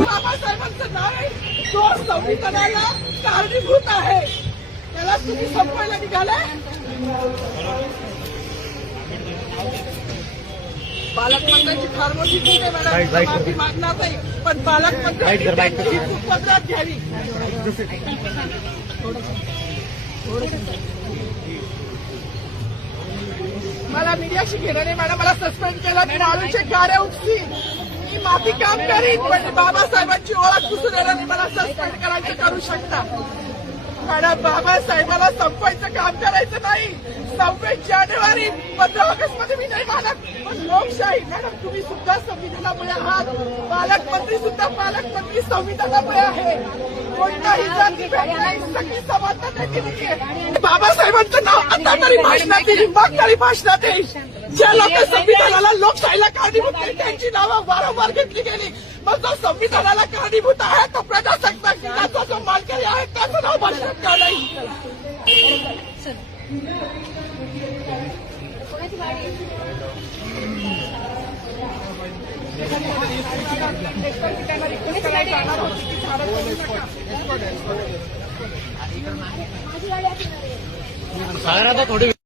बाबासाहेबांचं नाव आहे तो संविधानाला कारणीभूत आहे, त्याला तुम्ही संपवायला निघालाय. पालकमंत्र्यांची फार मोठी चूक आहे मॅडम, माफी मागणार नाही, पण पालकमंत्र्यांची चूक पत्रात घ्यावी. मला मीडियाशी घेणं नाही मॅडम, मला सस्पेंड केलं, मी माळूचे गाड्या उपसी, मी माफी काम करीन, पण बाबासाहेबांची ओळख पुसून येणार नाही. मला सस्पेंड करायचं करू शकता मॅडम. बाबासाहेबाला संपवायचं काम करायचं नाही. 26 जानेवारी 15 ऑगस्ट मध्ये मी नाही मानत, पण लोकशाही मॅडम तुम्ही सुद्धा संविधानामुळे आहात, पालकमंत्री सुद्धा पालकमंत्री संविधानामुळे आहे. कोणताही जाती भेट नाही, सगळी समानता दिली आहे. बाबासाहेबांचं नाव आता तरी भाषणात येईल, मग तरी भाषणात येईल. ज्या लोक संविधानाला लोकशाहीला कारणीभूत केली त्यांची नावं वारंवार घेतली गेली, मग जो संविधानाला कारणीभूत आहे तो प्रजासत्ताकाचा जो मालकरी आहे त्याचं नाव भाषणात का नाही. थोडी